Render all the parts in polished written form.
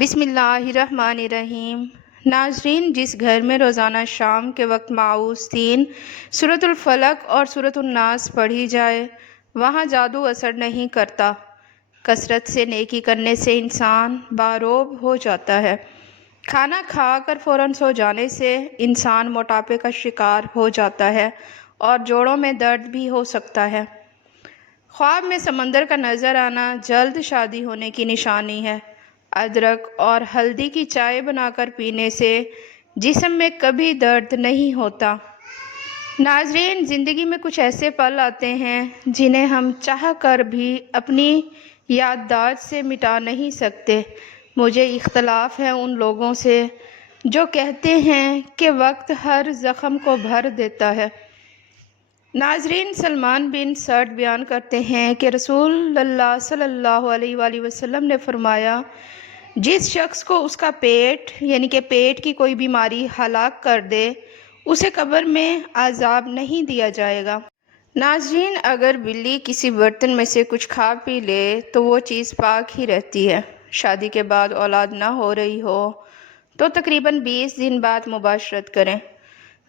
بسم اللہ الرحمن الرحیم۔ ناظرین، جس گھر میں روزانہ شام کے وقت معوذتین سورۃ الفلق اور سورۃ الناس پڑھی جائے وہاں جادو اثر نہیں کرتا۔ کثرت سے نیکی کرنے سے انسان باروب ہو جاتا ہے۔ کھانا کھا کر فوراً سو جانے سے انسان موٹاپے کا شکار ہو جاتا ہے اور جوڑوں میں درد بھی ہو سکتا ہے۔ خواب میں سمندر کا نظر آنا جلد شادی ہونے کی نشانی ہے۔ ادرک اور ہلدی کی چائے بنا کر پینے سے جسم میں کبھی درد نہیں ہوتا۔ ناظرین، زندگی میں کچھ ایسے پل آتے ہیں جنہیں ہم چاہ کر بھی اپنی یادداشت سے مٹا نہیں سکتے۔ مجھے اختلاف ہے ان لوگوں سے جو کہتے ہیں کہ وقت ہر زخم کو بھر دیتا ہے۔ ناظرین، سلمان بن سعد بیان کرتے ہیں کہ رسول اللہ صلی اللہ علیہ وآلہ وسلم نے فرمایا، جس شخص کو اس کا پیٹ یعنی کہ پیٹ کی کوئی بیماری ہلاک کر دے اسے قبر میں عذاب نہیں دیا جائے گا۔ ناظرین، اگر بلی کسی برتن میں سے کچھ کھا پی لے تو وہ چیز پاک ہی رہتی ہے۔ شادی کے بعد اولاد نہ ہو رہی ہو تو تقریباً 20 دن بعد مباشرت کریں۔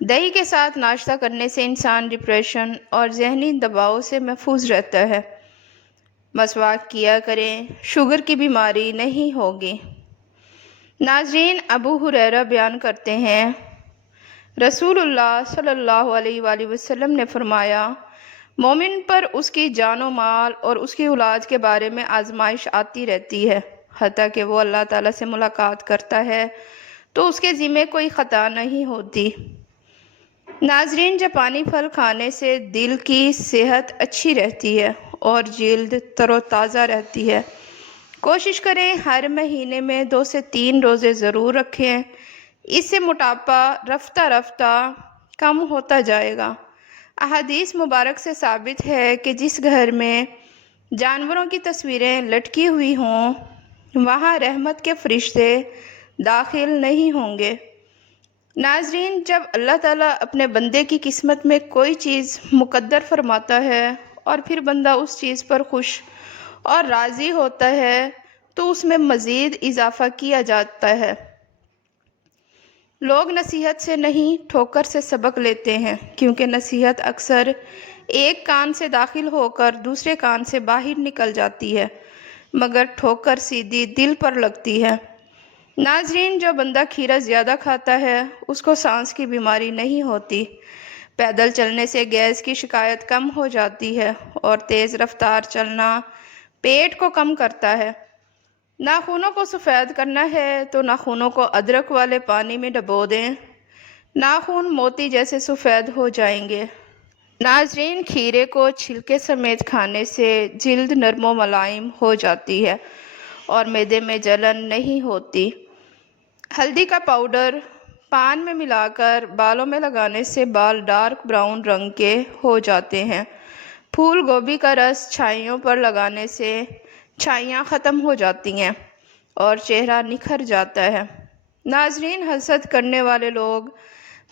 دہی کے ساتھ ناشتہ کرنے سے انسان ڈپریشن اور ذہنی دباؤ سے محفوظ رہتا ہے۔ مسواک کیا کریں، شوگر کی بیماری نہیں ہوگی۔ ناظرین، ابو ہریرہ بیان کرتے ہیں، رسول اللہ صلی اللہ علیہ وآلہ وسلم نے فرمایا، مومن پر اس کی جان و مال اور اس کی اولاد کے بارے میں آزمائش آتی رہتی ہے، حتیٰ کہ وہ اللہ تعالیٰ سے ملاقات کرتا ہے تو اس کے ذمہ کوئی خطا نہیں ہوتی۔ ناظرین، جاپانی پھل کھانے سے دل کی صحت اچھی رہتی ہے اور جلد تر و تازہ رہتی ہے۔ کوشش کریں ہر مہینے میں 2 سے 3 روزے ضرور رکھیں، اس سے موٹاپا رفتہ رفتہ کم ہوتا جائے گا۔ احادیث مبارک سے ثابت ہے کہ جس گھر میں جانوروں کی تصویریں لٹکی ہوئی ہوں وہاں رحمت کے فرشتے داخل نہیں ہوں گے۔ ناظرین، جب اللہ تعالیٰ اپنے بندے کی قسمت میں کوئی چیز مقدر فرماتا ہے اور پھر بندہ اس چیز پر خوش اور راضی ہوتا ہے تو اس میں مزید اضافہ کیا جاتا ہے۔ لوگ نصیحت سے نہیں ٹھوکر سے سبق لیتے ہیں، کیونکہ نصیحت اکثر ایک کان سے داخل ہو کر دوسرے کان سے باہر نکل جاتی ہے، مگر ٹھوکر سیدھی دل پر لگتی ہے۔ ناظرین، جو بندہ کھیرا زیادہ کھاتا ہے اس کو سانس کی بیماری نہیں ہوتی۔ پیدل چلنے سے گیس کی شکایت کم ہو جاتی ہے اور تیز رفتار چلنا پیٹ کو کم کرتا ہے۔ ناخنوں کو سفید کرنا ہے تو ناخنوں کو ادرک والے پانی میں ڈبو دیں، ناخن موتی جیسے سفید ہو جائیں گے۔ ناظرین، کھیرے کو چھلکے سمیت کھانے سے جلد نرم و ملائم ہو جاتی ہے اور معدے میں جلن نہیں ہوتی۔ ہلدی کا پاؤڈر پان میں ملا کر بالوں میں لگانے سے بال ڈارک براؤن رنگ کے ہو جاتے ہیں۔ پھول گوبھی کا رس چھائیوں پر لگانے سے چھائیاں ختم ہو جاتی ہیں اور چہرہ نکھر جاتا ہے۔ ناظرین، حسد کرنے والے لوگ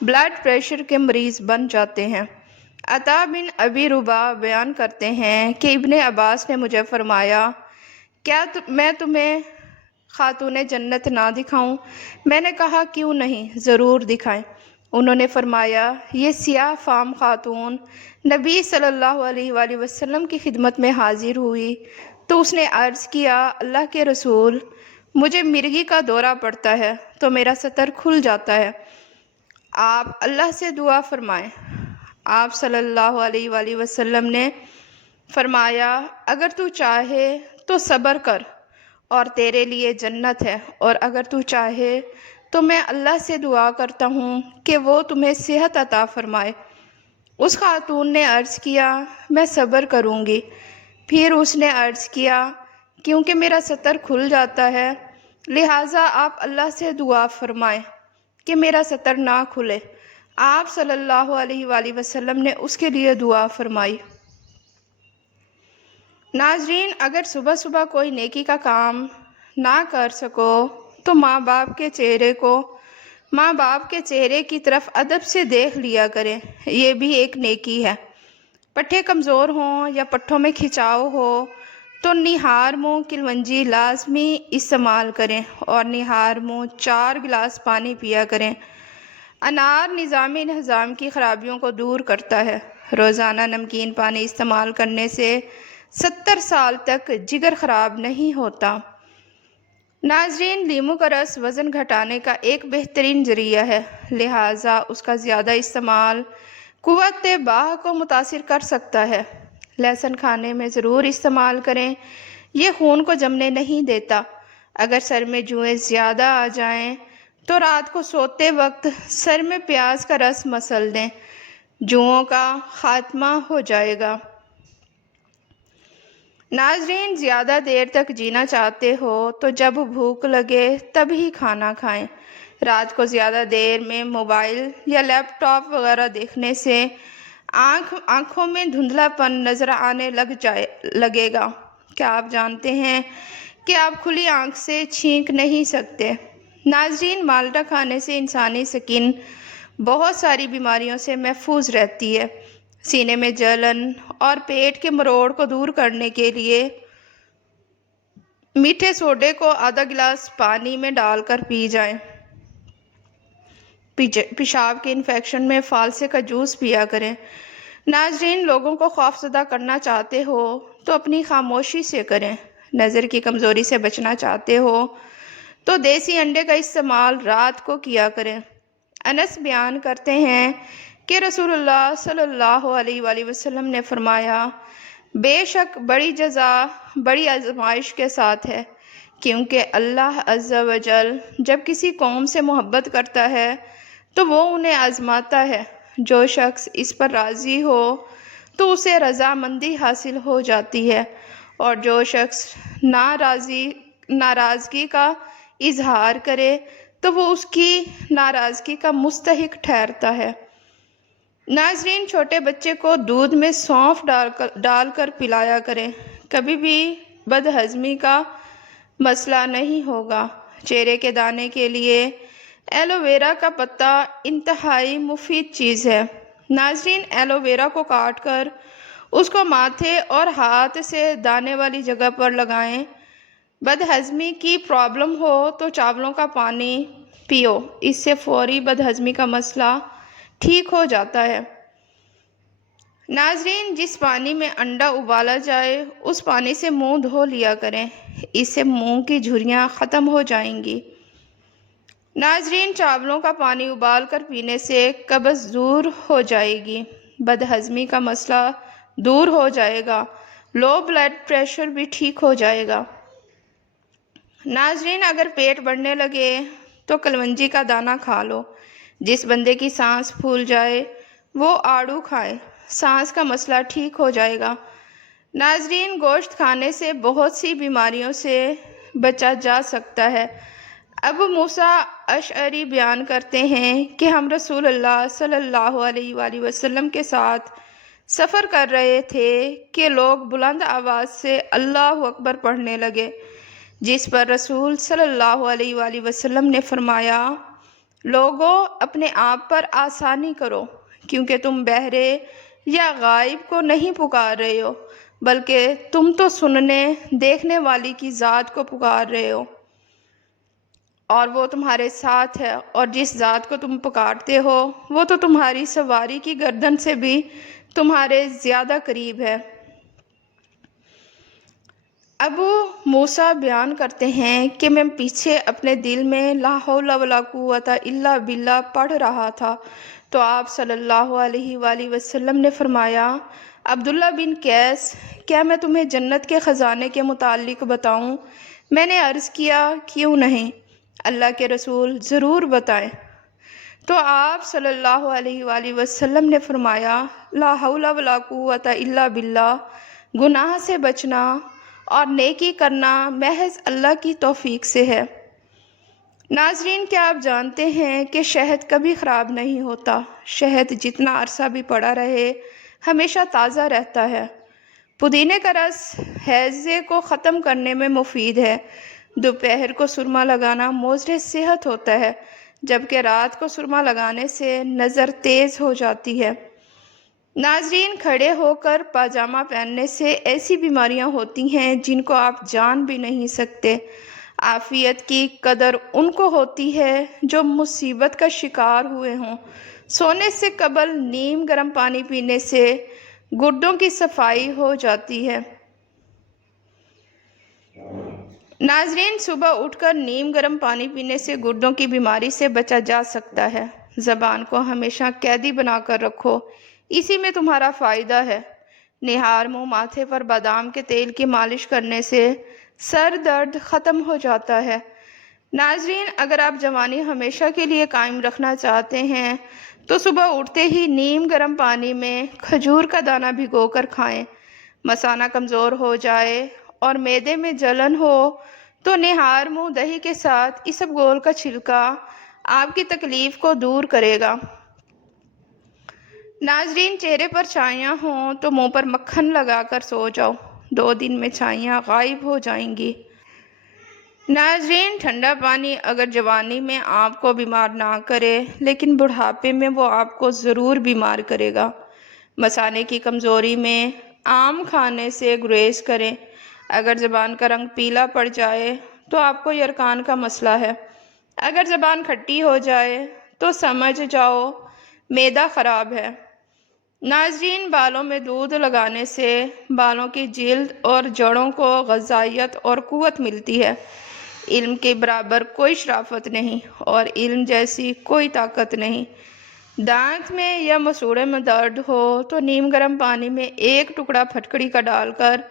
بلڈ پریشر کے مریض بن جاتے ہیں۔ عطا بن ابی رباح بیان کرتے ہیں کہ ابن عباس نے مجھے فرمایا، کیا میں تمہیں خاتون جنت نہ دکھاؤں؟ میں نے کہا، کیوں نہیں، ضرور دکھائیں۔ انہوں نے فرمایا، یہ سیاہ فام خاتون نبی صلی اللہ علیہ وآلہ وسلم کی خدمت میں حاضر ہوئی تو اس نے عرض کیا، اللہ کے رسول، مجھے مرگی کا دورہ پڑتا ہے تو میرا ستر کھل جاتا ہے، آپ اللہ سے دعا فرمائیں۔ آپ صلی اللہ علیہ وآلہ وسلم نے فرمایا، اگر تو چاہے تو صبر کر اور تیرے لیے جنت ہے، اور اگر تو چاہے تو میں اللہ سے دعا کرتا ہوں کہ وہ تمہیں صحت عطا فرمائے۔ اس خاتون نے عرض کیا، میں صبر کروں گی۔ پھر اس نے عرض کیا، کیونکہ میرا ستر کھل جاتا ہے لہٰذا آپ اللہ سے دعا فرمائیں کہ میرا ستر نہ کھلے۔ آپ صلی اللہ علیہ وآلہ وسلم نے اس کے لیے دعا فرمائی۔ ناظرین، اگر صبح صبح کوئی نیکی کا کام نہ کر سکو تو ماں باپ کے چہرے کی طرف ادب سے دیکھ لیا کریں، یہ بھی ایک نیکی ہے۔ پٹھے کمزور ہوں یا پٹھوں میں کھچاؤ ہو تو نہار منہ کلونجی لازمی استعمال کریں اور نہار منہ 4 گلاس پانی پیا کریں۔ انار نظامی نظام کی خرابیوں کو دور کرتا ہے۔ روزانہ نمکین پانی استعمال کرنے سے 70 سال تک جگر خراب نہیں ہوتا۔ ناظرین، لیموں کا رس وزن گھٹانے کا ایک بہترین ذریعہ ہے، لہٰذا اس کا زیادہ استعمال قوت باہ کو متاثر کر سکتا ہے۔ لہسن کھانے میں ضرور استعمال کریں، یہ خون کو جمنے نہیں دیتا۔ اگر سر میں جوئیں زیادہ آ جائیں تو رات کو سوتے وقت سر میں پیاز کا رس مسل دیں، جوؤں کا خاتمہ ہو جائے گا۔ ناظرین، زیادہ دیر تک جینا چاہتے ہو تو جب بھوک لگے تب ہی کھانا کھائیں۔ رات کو زیادہ دیر میں موبائل یا لیپ ٹاپ وغیرہ دیکھنے سے آنکھوں میں دھندلا پن نظر آنے لگے گا۔ کیا آپ جانتے ہیں کہ آپ کھلی آنکھ سے چھینک نہیں سکتے؟ ناظرین، مالٹا کھانے سے انسانی سکن بہت ساری بیماریوں سے محفوظ رہتی ہے۔ سینے میں جلن اور پیٹ کے مروڑ کو دور کرنے کے لیے میٹھے سوڈے کو آدھا گلاس پانی میں ڈال کر پی جائیں۔ پیشاب کے انفیکشن میں فالسے کا جوس پیا کریں۔ ناظرین، لوگوں کو خوفزدہ کرنا چاہتے ہو تو اپنی خاموشی سے کریں۔ نظر کی کمزوری سے بچنا چاہتے ہو تو دیسی انڈے کا استعمال رات کو کیا کریں۔ انس بیان کرتے ہیں کہ رسول اللہ صلی اللہ علیہ وآلہ وسلم نے فرمایا، بے شک بڑی جزا بڑی آزمائش کے ساتھ ہے، کیونکہ اللہ عز و جل جب کسی قوم سے محبت کرتا ہے تو وہ انہیں آزماتا ہے۔ جو شخص اس پر راضی ہو تو اسے رضامندی حاصل ہو جاتی ہے، اور جو شخص ناراضگی کا اظہار کرے تو وہ اس کی ناراضگی کا مستحق ٹھہرتا ہے۔ ناظرین، چھوٹے بچے کو دودھ میں سونف ڈال کر پلایا کریں، کبھی بھی بدہضمی کا مسئلہ نہیں ہوگا۔ چہرے کے دانے کے لیے ایلو ویرا کا پتا انتہائی مفید چیز ہے۔ ناظرین، ایلو ویرا کو کاٹ کر اس کو ماتھے اور ہاتھ سے دانے والی جگہ پر لگائیں۔ بدہضمی کی پرابلم ہو تو چاولوں کا پانی پیو، اس سے فوری بدہضمی کا مسئلہ ٹھیک ہو جاتا ہے۔ ناظرین، جس پانی میں انڈا ابالا جائے اس پانی سے منہ دھو لیا کریں، اس سے منہ کی جھریاں ختم ہو جائیں گی۔ ناظرین، چاولوں کا پانی ابال کر پینے سے قبض دور ہو جائے گی، بدہضمی کا مسئلہ دور ہو جائے گا، لو بلڈ پریشر بھی ٹھیک ہو جائے گا۔ ناظرین، اگر پیٹ بڑھنے لگے تو کلونجی کا دانہ کھا لو۔ جس بندے کی سانس پھول جائے وہ آڑو کھائے، سانس کا مسئلہ ٹھیک ہو جائے گا۔ ناظرین، گوشت کھانے سے بہت سی بیماریوں سے بچا جا سکتا ہے۔ ابو موسیٰ اشعری بیان کرتے ہیں کہ ہم رسول اللہ صلی اللہ علیہ وآلہ وسلم کے ساتھ سفر کر رہے تھے کہ لوگ بلند آواز سے اللہ اکبر پڑھنے لگے، جس پر رسول صلی اللہ علیہ وآلہ وسلم نے فرمایا، لوگو اپنے آپ پر آسانی کرو، کیونکہ تم بہرے یا غائب کو نہیں پکار رہے ہو، بلکہ تم تو سننے دیکھنے والی کی ذات کو پکار رہے ہو، اور وہ تمہارے ساتھ ہے، اور جس ذات کو تم پکارتے ہو وہ تو تمہاری سواری کی گردن سے بھی تمہارے زیادہ قریب ہے۔ ابو موسیٰ بیان کرتے ہیں کہ میں پیچھے اپنے دل میں لا حول ولا قوت الا باللہ پڑھ رہا تھا تو آپ صلی اللہ علیہ وآلہ وسلم نے فرمایا، عبداللہ بن قیس، کیا میں تمہیں جنت کے خزانے کے متعلق بتاؤں؟ میں نے عرض کیا، کیوں نہیں؟ اللہ کے رسول، ضرور بتائیں۔ تو آپ صلی اللہ علیہ وآلہ وسلم نے فرمایا، لا حول ولا قوت الا باللہ، گناہ سے بچنا اور نیکی کرنا محض اللہ کی توفیق سے ہے۔ ناظرین، کیا آپ جانتے ہیں کہ شہد کبھی خراب نہیں ہوتا؟ شہد جتنا عرصہ بھی پڑا رہے ہمیشہ تازہ رہتا ہے۔ پودینے کا رس ہیضے کو ختم کرنے میں مفید ہے۔ دوپہر کو سرما لگانا مضر صحت ہوتا ہے، جبکہ رات کو سرما لگانے سے نظر تیز ہو جاتی ہے۔ ناظرین، کھڑے ہو کر پاجامہ پہننے سے ایسی بیماریاں ہوتی ہیں جن کو آپ جان بھی نہیں سکتے۔ عافیت کی قدر ان کو ہوتی ہے جو مصیبت کا شکار ہوئے ہوں۔ سونے سے قبل نیم گرم پانی پینے سے گردوں کی صفائی ہو جاتی ہے۔ ناظرین، صبح اٹھ کر نیم گرم پانی پینے سے گردوں کی بیماری سے بچا جا سکتا ہے۔ زبان کو ہمیشہ قیدی بنا کر رکھو، اسی میں تمہارا فائدہ ہے۔ نہار منہ ماتھے پر بادام کے تیل کی مالش کرنے سے سر درد ختم ہو جاتا ہے۔ ناظرین، اگر آپ جوانی ہمیشہ کے لیے قائم رکھنا چاہتے ہیں تو صبح اٹھتے ہی نیم گرم پانی میں کھجور کا دانہ بھگو کر کھائیں۔ مثانہ کمزور ہو جائے اور معدے میں جلن ہو تو نہار منہ دہی کے ساتھ اسبگول کا چھلکا آپ کی تکلیف کو دور کرے گا۔ ناظرین، چہرے پر چھائیاں ہوں تو منہ پر مکھن لگا کر سو جاؤ، 2 دن میں چھائیاں غائب ہو جائیں گی۔ ناظرین، ٹھنڈا پانی اگر جوانی میں آپ کو بیمار نہ کرے لیکن بڑھاپے میں وہ آپ کو ضرور بیمار کرے گا۔ مثانے کی کمزوری میں آم کھانے سے گریز کریں۔ اگر زبان کا رنگ پیلا پڑ جائے تو آپ کو یرقان کا مسئلہ ہے۔ اگر زبان کھٹی ہو جائے تو سمجھ جاؤ معدہ خراب ہے۔ ناظرین، بالوں میں دودھ لگانے سے بالوں کی جلد اور جڑوں کو غذائیت اور قوت ملتی ہے۔ علم کے برابر کوئی شرافت نہیں اور علم جیسی کوئی طاقت نہیں۔ دانت میں یا مسوڑھے میں درد ہو تو نیم گرم پانی میں 1 ٹکڑا پھٹکڑی کا ڈال کر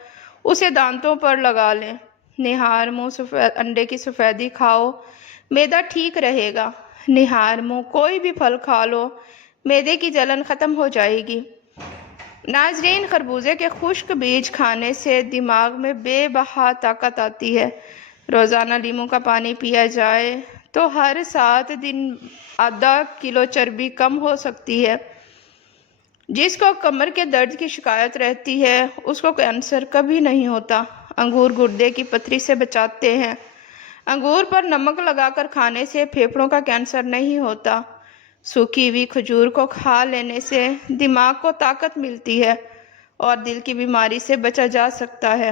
اسے دانتوں پر لگا لیں۔ نہار منہ انڈے کی سفیدی کھاؤ، معدہ ٹھیک رہے گا۔ نہار منہ کوئی بھی پھل کھا لو، معدے کی جلن ختم ہو جائے گی۔ ناظرین، خربوزے کے خشک بیج کھانے سے دماغ میں بے بہا طاقت آتی ہے۔ روزانہ لیموں کا پانی پیا جائے تو ہر 7 دن ½ کلو چربی کم ہو سکتی ہے۔ جس کو کمر کے درد کی شکایت رہتی ہے اس کو کینسر کبھی نہیں ہوتا۔ انگور گردے کی پتھری سے بچاتے ہیں۔ انگور پر نمک لگا کر کھانے سے پھیپھڑوں کا کینسر نہیں ہوتا۔ سوکھی ہوئی کھجور کو کھا لینے سے دماغ کو طاقت ملتی ہے اور دل کی بیماری سے بچا جا سکتا ہے۔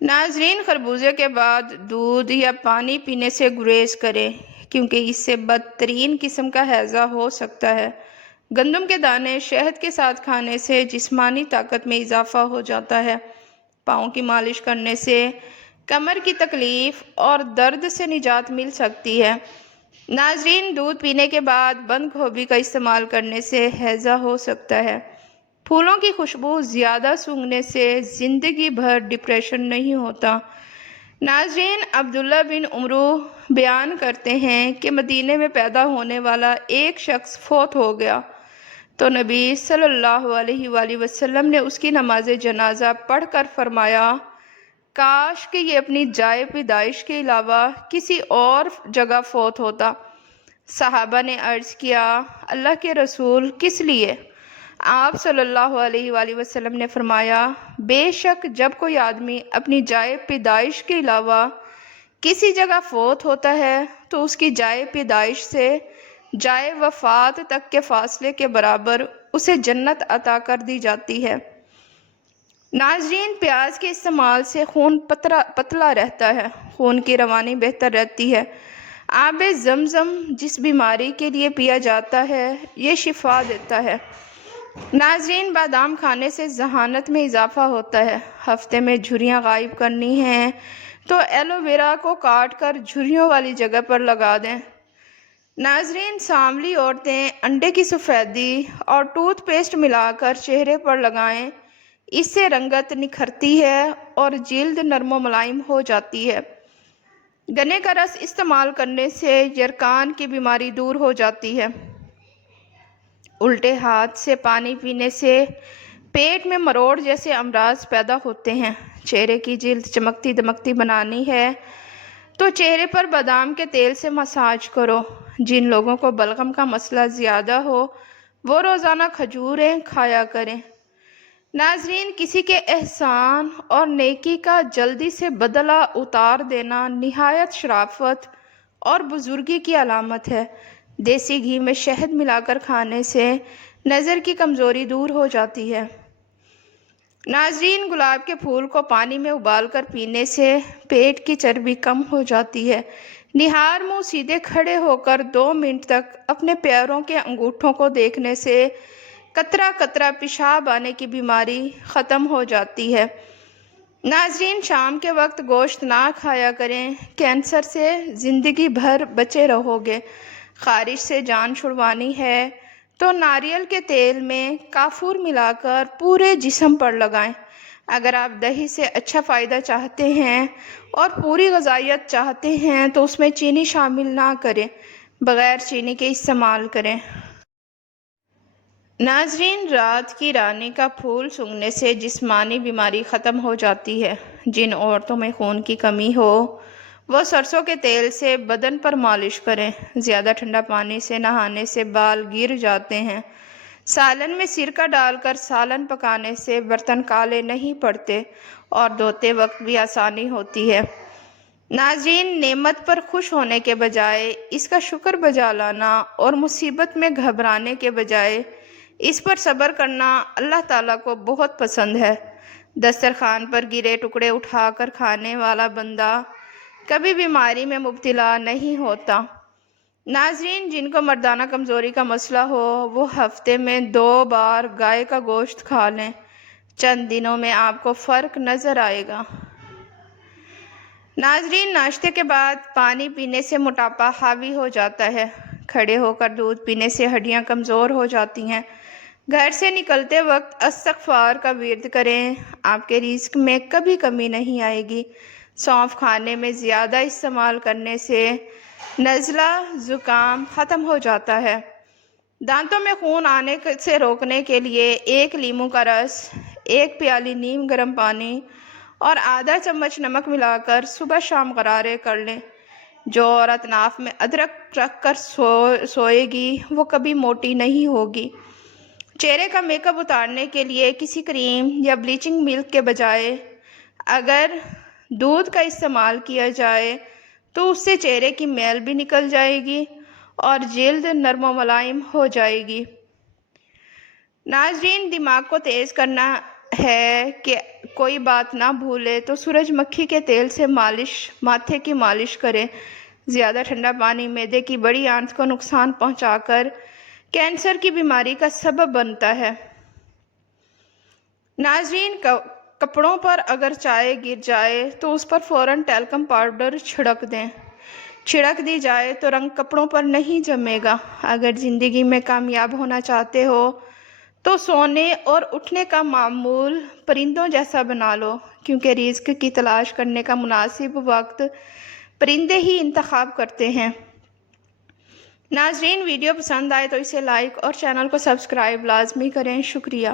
ناظرین، خربوزے کے بعد دودھ یا پانی پینے سے گریز کریں کیونکہ اس سے بدترین قسم کا ہیضہ ہو سکتا ہے۔ گندم کے دانے شہد کے ساتھ کھانے سے جسمانی طاقت میں اضافہ ہو جاتا ہے۔ پاؤں کی مالش کرنے سے کمر کی تکلیف اور درد سے نجات مل سکتی ہے۔ ناظرین، دودھ پینے کے بعد بند گوبھی کا استعمال کرنے سے ہیضہ ہو سکتا ہے۔ پھولوں کی خوشبو زیادہ سونگھنے سے زندگی بھر ڈپریشن نہیں ہوتا۔ ناظرین، عبداللہ بن عمرو بیان کرتے ہیں کہ مدینے میں پیدا ہونے والا ایک شخص فوت ہو گیا تو نبی صلی اللہ علیہ وآلہ وسلم نے اس کی نماز جنازہ پڑھ کر فرمایا، کاش کہ یہ اپنی جائے پیدائش کے علاوہ کسی اور جگہ فوت ہوتا۔ صحابہ نے عرض کیا، اللہ کے رسول، کس لیے؟ آپ صلی اللہ علیہ وآلہ وسلم نے فرمایا، بے شک جب کوئی آدمی اپنی جائے پیدائش کے علاوہ کسی جگہ فوت ہوتا ہے تو اس کی جائے پیدائش سے جائے وفات تک کے فاصلے کے برابر اسے جنت عطا کر دی جاتی ہے۔ ناظرین، پیاز کے استعمال سے خون پتلا رہتا ہے، خون کی روانی بہتر رہتی ہے۔ آب زمزم جس بیماری کے لیے پیا جاتا ہے یہ شفا دیتا ہے۔ ناظرین، بادام کھانے سے ذہانت میں اضافہ ہوتا ہے۔ ہفتے میں جھریاں غائب کرنی ہیں تو ایلو ویرا کو کاٹ کر جھریوں والی جگہ پر لگا دیں۔ ناظرین، سانولی عورتیں انڈے کی سفیدی اور ٹوتھ پیسٹ ملا کر چہرے پر لگائیں، اس سے رنگت نکھرتی ہے اور جلد نرم و ملائم ہو جاتی ہے۔ گنے کا رس استعمال کرنے سے یرقان کی بیماری دور ہو جاتی ہے۔ الٹے ہاتھ سے پانی پینے سے پیٹ میں مروڑ جیسے امراض پیدا ہوتے ہیں۔ چہرے کی جلد چمکتی دمکتی بنانی ہے تو چہرے پر بادام کے تیل سے مساج کرو۔ جن لوگوں کو بلغم کا مسئلہ زیادہ ہو وہ روزانہ کھجوریں کھایا کریں۔ ناظرین، کسی کے احسان اور نیکی کا جلدی سے بدلہ اتار دینا نہایت شرافت اور بزرگی کی علامت ہے۔ دیسی گھی میں شہد ملا کر کھانے سے نظر کی کمزوری دور ہو جاتی ہے۔ ناظرین، گلاب کے پھول کو پانی میں ابال کر پینے سے پیٹ کی چربی کم ہو جاتی ہے۔ نہار منہ سیدھے کھڑے ہو کر 2 منٹ تک اپنے پیروں کے انگوٹھوں کو دیکھنے سے قطرہ قطرہ پیشاب آنے کی بیماری ختم ہو جاتی ہے۔ ناظرین، شام کے وقت گوشت نہ کھایا کریں، کینسر سے زندگی بھر بچے رہو گے۔ خارش سے جان چھڑوانی ہے تو ناریل کے تیل میں کافور ملا کر پورے جسم پر لگائیں۔ اگر آپ دہی سے اچھا فائدہ چاہتے ہیں اور پوری غذائیت چاہتے ہیں تو اس میں چینی شامل نہ کریں، بغیر چینی کے استعمال کریں۔ ناظرین، رات کی رانی کا پھول سونگھنے سے جسمانی بیماری ختم ہو جاتی ہے۔ جن عورتوں میں خون کی کمی ہو وہ سرسوں کے تیل سے بدن پر مالش کریں۔ زیادہ ٹھنڈا پانی سے نہانے سے بال گر جاتے ہیں۔ سالن میں سرکہ ڈال کر سالن پکانے سے برتن کالے نہیں پڑتے اور دھوتے وقت بھی آسانی ہوتی ہے۔ ناظرین، نعمت پر خوش ہونے کے بجائے اس کا شکر بجا لانا اور مصیبت میں گھبرانے کے بجائے اس پر صبر کرنا اللہ تعالیٰ کو بہت پسند ہے۔ دسترخوان پر گرے ٹکڑے اٹھا کر کھانے والا بندہ کبھی بیماری میں مبتلا نہیں ہوتا۔ ناظرین، جن کو مردانہ کمزوری کا مسئلہ ہو وہ ہفتے میں 2 بار گائے کا گوشت کھا لیں، چند دنوں میں آپ کو فرق نظر آئے گا۔ ناظرین، ناشتے کے بعد پانی پینے سے موٹاپا حاوی ہو جاتا ہے۔ کھڑے ہو کر دودھ پینے سے ہڈیاں کمزور ہو جاتی ہیں۔ گھر سے نکلتے وقت استغفار کا ورد کریں، آپ کے رزق میں کبھی کمی نہیں آئے گی۔ سونف کھانے میں زیادہ استعمال کرنے سے نزلہ زکام ختم ہو جاتا ہے۔ دانتوں میں خون آنے سے روکنے کے لیے 1 لیموں کا رس، 1 پیالی نیم گرم پانی اور آدھا چمچ نمک ملا کر صبح شام غرارے کر لیں۔ جو عورت ناف میں ادرک رکھ کر سوئے گی وہ کبھی موٹی نہیں ہوگی۔ چہرے کا میک اپ اتارنے کے لیے کسی کریم یا بلیچنگ ملک کے بجائے اگر دودھ کا استعمال کیا جائے تو اس سے چہرے کی میل بھی نکل جائے گی اور جلد نرم و ملائم ہو جائے گی۔ ناظرین، دماغ کو تیز کرنا ہے کہ کوئی بات نہ بھولے تو سورج مکھی کے تیل سے ماتھے کی مالش کریں۔ زیادہ ٹھنڈا پانی معدے کی بڑی آنت کو نقصان پہنچا کر کینسر کی بیماری کا سبب بنتا ہے۔ ناظرین، کپڑوں پر اگر چائے گر جائے تو اس پر فوراً ٹیلکم پاؤڈر چھڑک دیں۔ چھڑک دی جائے تو رنگ کپڑوں پر نہیں جمے گا۔ اگر زندگی میں کامیاب ہونا چاہتے ہو تو سونے اور اٹھنے کا معمول پرندوں جیسا بنا لو، کیونکہ رزق کی تلاش کرنے کا مناسب وقت پرندے ہی انتخاب کرتے ہیں۔ ناظرین، ویڈیو پسند آئے تو اسے لائک اور چینل کو سبسکرائب لازمی کریں۔ شکریہ۔